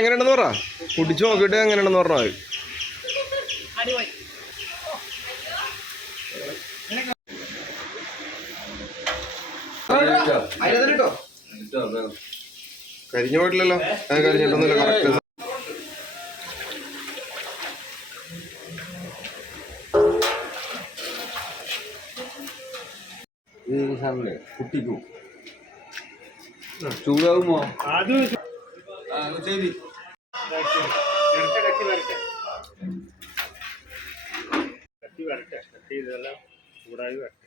എങ്ങനെയാണെന്ന് പറ, കുടിച്ചു നോക്കിയിട്ട് എങ്ങനെയാണെന്ന് പറഞ്ഞാൽ കരിഞ്ഞു പോയിട്ടില്ലല്ലോ. കരിഞ്ഞിട്ടൊന്നുമില്ല, കറക്റ്റ്. കുട്ടിക്കൂ ചൂടാകുമോ? അത് ശരി. കട്ടി വരട്ടെ, കട്ടി ഇതെല്ലാം ചൂടായി വരട്ടെ.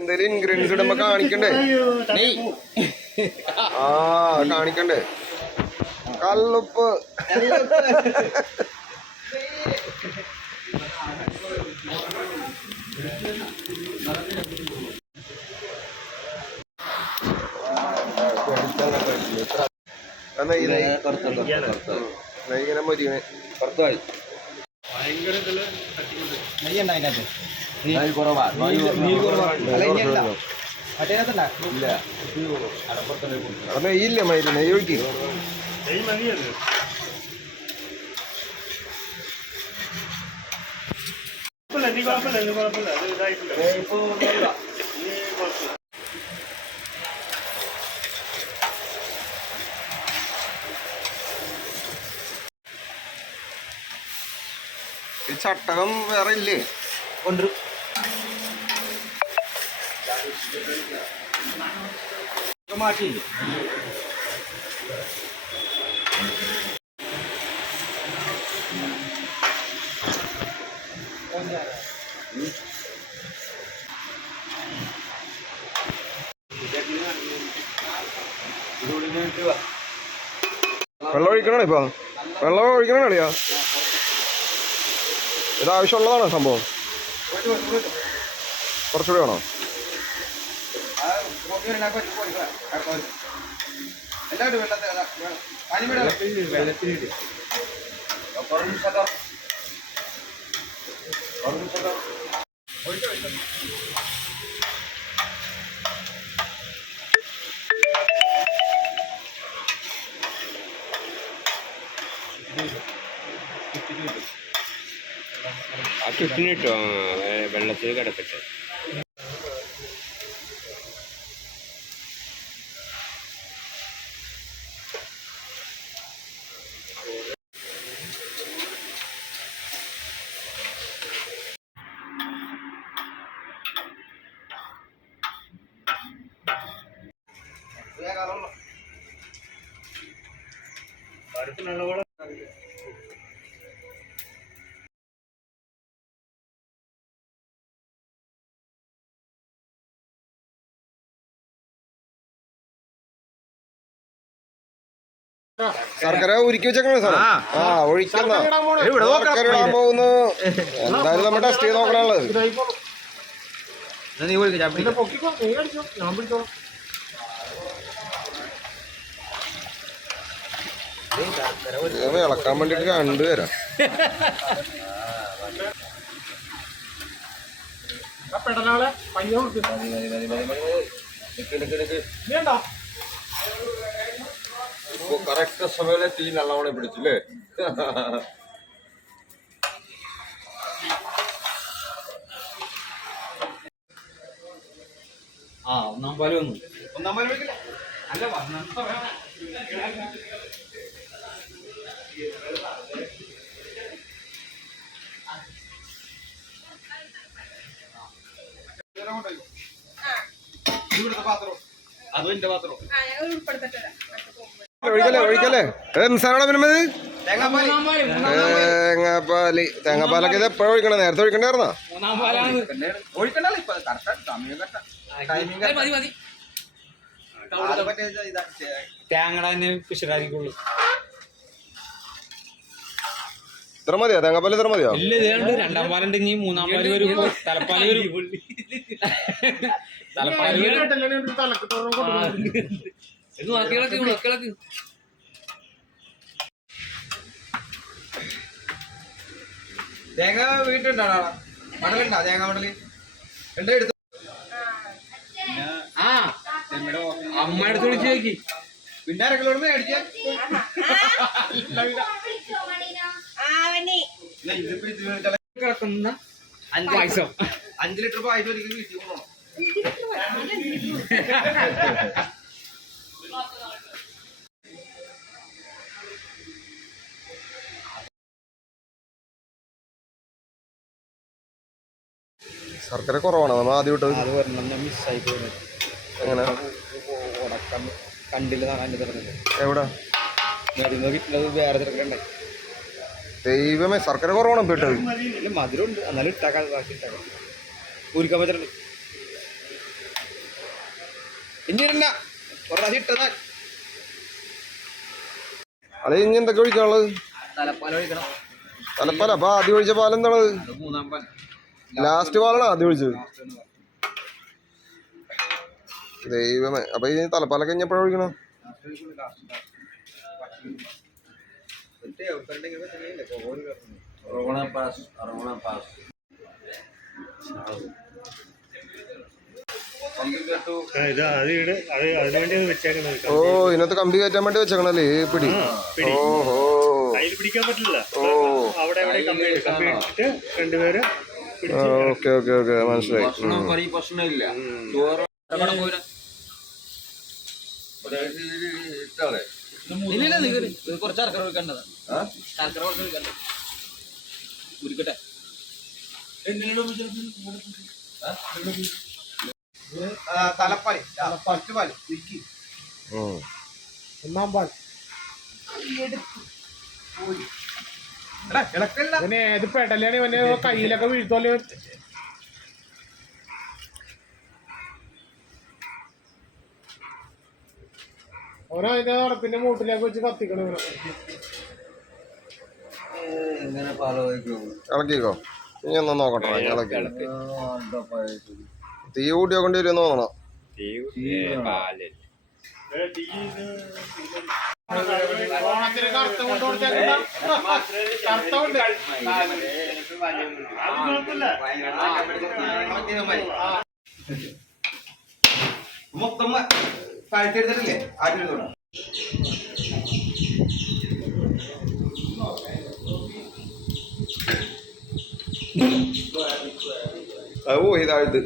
എന്തേലും ഇൻഗ്രീഡിയൻസ് ഇടുമ്പോ കാണിക്കണ്ടേ? ആ കാണിക്കണ്ടേ? കല്ലുപ്പ്. നെയ്യിനെ മതിയെ പുറത്തായി. നെയ്യില്ലേ മയില്? നെയ്യ് ഒഴിക്കും. ഈ ചട്ടകം വേറെ ഇല്ലേ? ഉണ്ട്. മാറ്റിയില്ലേ? വെള്ളം ഒഴിക്കണോ? ഇപ്പൊ വെള്ളം ഒഴിക്കണോ കളിയാ? ഇത് ആവശ്യമുള്ളതാണോ സംഭവം? കുറച്ചുകൂടി വേണോ? ആ ചുറ്റിനിട്ടോ വെള്ളത്തിൽ കിടക്കട്ടെ. ശർക്കര ഉരുക്കി വെച്ചേക്കണ സാധനം. ആ ഒഴിക്കുന്ന ശർക്കര ഇടാൻ പോകുന്നു. എന്തായാലും നമ്മൾ ടെസ്റ്റ് ചെയ്ത് നോക്കണുള്ളത്. ഇളക്കാൻ വേണ്ടിട്ട് രണ്ടുപേരാ. കറക്റ്റ് സമയം തീ നല്ലവണ്ണം പിടിച്ചില്ലേ? ഒന്നാം പാല് വന്നു. ഒന്നാം പാല് അല്ല അതും എന്റെ പാത്രം. ഒഴിക്കല്ലേ ഒഴിക്കല്ലേ. നിസാറാണോ പിന്നത്? തേങ്ങാപ്പാല്. തേങ്ങാപ്പാലൊക്കെ ഇത് എപ്പോഴും ഒഴിക്കണേ? നേരത്തെ ഒഴിക്കണ്ടായിരുന്നോ? ഇത്ര മതിയോ? തേങ്ങാപ്പാല് ഇത്ര മതിയോ? രണ്ടാം പാലുണ്ട്, ഇനി മൂന്നാം പാല് വരും, തലപ്പാല് വരും. തേങ്ങ വീട്ടുണ്ടാ മടലുണ്ടാ തേങ്ങ മടല് എന്താ എടുത്തു ആ അമ്മ അടുത്ത് വിളിച്ചു നോക്കി പിന്നെ ആരെങ്കിലും മേടിച്ച കിടക്കുന്ന 5 പായസം 5 ലിറ്റർ പായസം ഒരിക്കലും വീട്ടിൽ കൊണ്ടുപോകണം. ശർക്കര കുറവാണ് നമ്മൾ ആദ്യം വിട്ടത്. അത് ഒരെണ്ണം മിസ്സായി പോയി. എങ്ങനെ കണ്ടില്ല അതിന്റെ തുറന്നില്ല എവിടെ മരുന്ന് കിട്ടുന്നത് വേറെ തിരക്കണ്ടേ. ദൈവമേ ശർക്കര കുറവാണ് ഇപ്പൊ ഇട്ടത്. ഇല്ല മധുരം ഉണ്ട് എന്നാലും ഇട്ടാക്കാൻ ഇട്ടാക്കാം ഊരിക്കാൻ പറ്റുന്നുണ്ട്. ഇനി പ്രാവശ്യം ഇട്ടതാ. അത് ഇനി എന്തൊക്കെ ഒഴിക്കാനുള്ളത്? തലപ്പാൽ ഒഴിക്കണം. തലപ്പാല അപ്പൊ ആദ്യം ഒഴിച്ച പാലെന്താണത്? 3-ാം പാൽ ലാസ്റ്റ് പാലാണ് ആദ്യം ഒഴിച്ചത്. ദൈവമേ അപ്പൊ ഈ തലപ്പാലൊക്കെ ഇനി എപ്പോഴാ ഒഴിക്കണം? അതിനുവേണ്ടി വെച്ചേക്കുന്നത്. ഓ ഇതിനകത്ത് കമ്പി കയറ്റാൻ വേണ്ടി വെച്ചേക്കണല്ലേ പിടി. ഓഹോ കയ്യിൽ പിടിക്കാൻ പറ്റില്ല. ഓ അവിടെ എവിടെ കമ്പി ഇട്ടിട്ട് രണ്ടുപേര് ഓക്കെ ഓക്കെ ഓക്കെ മനസ്സിലായി. പ്രശ്നമില്ല. ചോറ് കുറച്ച് ശർക്കര ഒഴിക്കേണ്ടതാണ്. ശർക്കര കുറച്ച് ഒഴിക്കണ്ട ഉരുക്കട്ടെ. തലപ്പാല് ഫസ്റ്റ് പാല് 1-ാം പാൽ പിന്നെ ഏത് പെടലാണ് ഇവന് കയ്യിലൊക്കെ വീഴ്ത്തോല്. ഓരോ അതിന്റെ നടപ്പിന്റെ മൂട്ടിലേക്ക് വെച്ച് കത്തിക്കണം. ഇളക്കിക്കോ ഇനി ഒന്ന് നോക്കട്ടെ. ഇളക്കി തീ കൂട്ടി വെക്കേണ്ടി വരും തോന്നണം. ഓണത്തിന് കറുത്ത കൊണ്ട് കൊടുത്തേക്കുന്ന കറുത്ത കൊണ്ട് മൊത്തം താഴ്ത്തിയെടുത്തിട്ടില്ലേ ആദ്യം അത് പോയി താഴ്ത്ത്.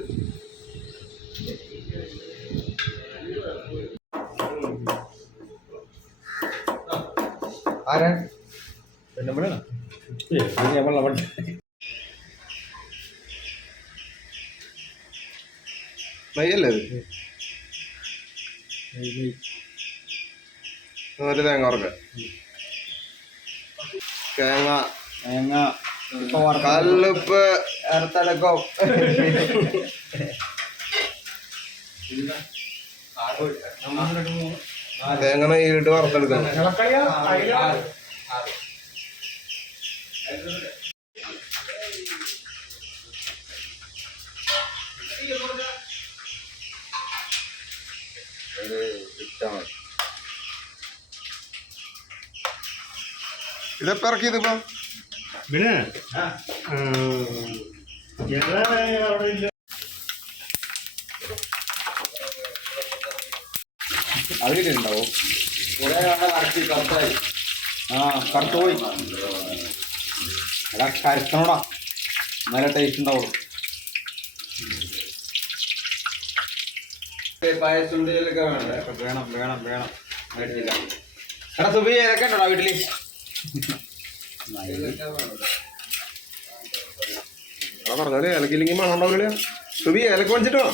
ആരാ നെയ്യല്ലേ അത്? ഒരു തേങ്ങ വറുക്ക തേങ്ങ കല്ലുപ്പ് ഇറത്തലക്കം തേങ്ങ നെയ്യിലിട്ട് വറുത്തെടുക്കണം. ഇതെപ്പോ ഇറക്കിയതിപ്പോ പിന്നെ അതിലുണ്ടാവോ? കറുത്തുപോയി. എടാ കരുത്തണോടാ നല്ല ടേസ്റ്റ് ഉണ്ടാവുള്ളൂ. പായസം വേണം വേണം വേണം മേടിച്ചില്ല. എടാ സുബി ഏതൊക്കെ ഉണ്ടോടാ വീട്ടില്? പറഞ്ഞാല് ഏലക്കില്ലെങ്കിൽ മണം ഉണ്ടാവില്ല. സുബി ഏലക്ക മേടിച്ചിട്ടോ?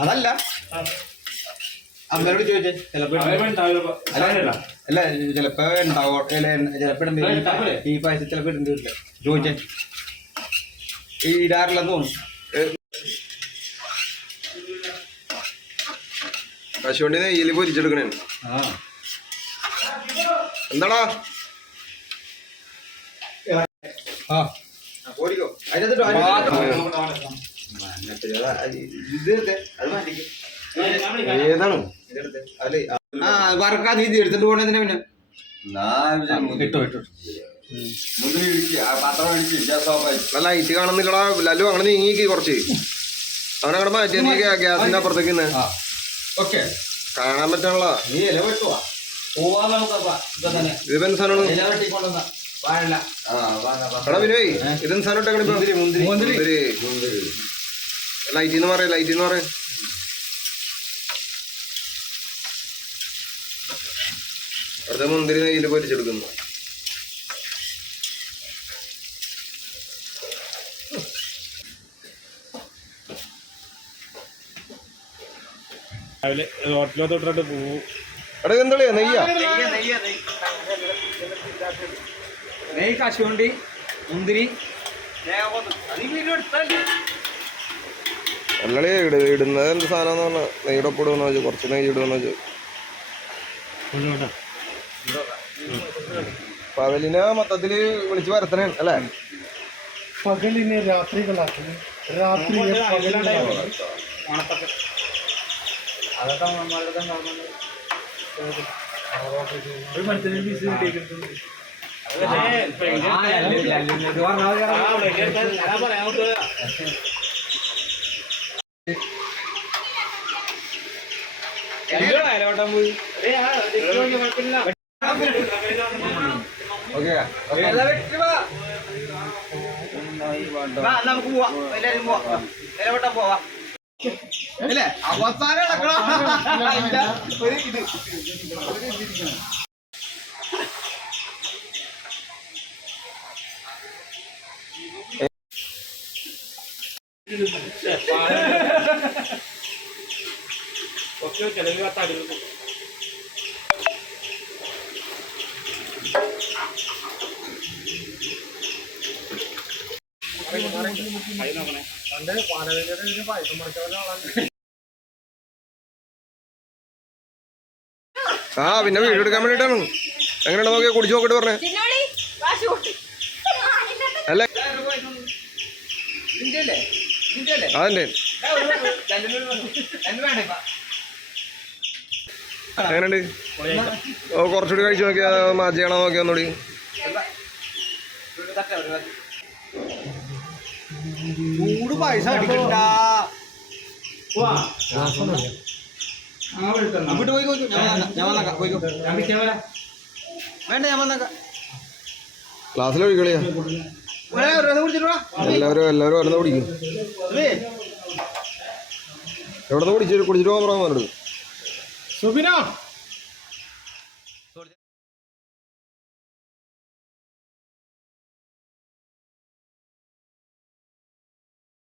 അതല്ല അമ്മയോട് ചോദിച്ചേ. ചിലപ്പോ അല്ല ചിലപ്പോ ഉണ്ടാവോ ചിലപ്പോ ഈ പായസം ചിലപ്പോ ഇടണ്ടില്ല. ചോദിച്ചേ ഈ ഇടാറില്ലെന്ന് തോന്നുന്നു. കശുവണ്ടി നെയ്യില് പൊരിച്ചെടുക്കണേ. എന്താടാ ഏതാണ് വറക്കാൻ നീതി എടുത്തിട്ട് പോണതിനെ പിന്നെ ലൈറ്റ് കാണുന്നില്ലടാ ലല്ലു അങ്ങനെ നീങ്ങിക്ക് കുറച്ച് അവനങ്ങടെ മാറ്റി നീ ഗ്യാസിന്റെ അപ്പുറത്തേക്ക് കാണാൻ പറ്റാനുള്ള ഇതെന്ത് സാധനമാണ് എടാ വിനുവേ ഇതെന്ത് സാധനം ഇട്ടേക്കണിപ്പോ ലൈറ്റിന്ന് പറയാം ലൈറ്റിന്ന് പറയാം അടുത്ത മുന്തിരി നെയ്യിൽ പൊരിച്ചെടുക്കുന്നു രാവിലെ ഹോട്ടലിലോട്ട് ഇട്ടിട്ട് പോവും. എടാ എന്താ നെയ്യാ നെയ് കശുവണ്ടി മുന്തിരി അല്ലളി ഇടുന്നത് എന്ത് സാധനം പറഞ്ഞ നെയ്യുടെ ഒപ്പം ഇടുമെന്ന് വെച്ചു കുറച്ച് നെയ്യ് ഇടുമെന്ന് വെച്ചു പകലിനെ മൊത്തത്തില് വിളിച്ച് വരുത്തണേ അല്ലേ പകലിനെ രാത്രികളാക്കി രാത്രി അതൊക്കെ നമ്മളുടെ ഒരു മനുഷ്യന് പീസ് കിട്ടിയിട്ടുണ്ട് നമുക്ക് പോവാം എല്ലാരും പോവാം നിലവട്ടം പോവാം അല്ലേ അവസാനം ഒരു ഇത് ആ പിന്നെ വീഡിയോ എടുക്കാൻ വേണ്ടിട്ടാണ് എങ്ങനെയാണ് നോക്കിയാ കുടിച്ചു നോക്കിട്ട് പറഞ്ഞേ അല്ല അതെന്റെ എങ്ങനെയുണ്ട് ഓ കുറച്ചുകൂടി കഴിച്ചു നോക്കിയാ മാജിയാണോ നോക്കിയാ ഒന്നുകൂടി ചൂട് പൈസ അടിക്കണ്ട അങ്ങോട്ട് പോയിക്കോ ഞാൻ വന്നേക്കാം പോയിക്കോ വേണ്ട ഞാൻ വന്നേക്കാം ക്ലാസ്സിൽ ഒഴിക്കളിയാ എല്ലാവരും വരുന്ന കുടിക്കും എവിടെ നിന്ന് കുടിച്ചിട്ട് പോകാൻ പറഞ്ഞത് സുബിനോ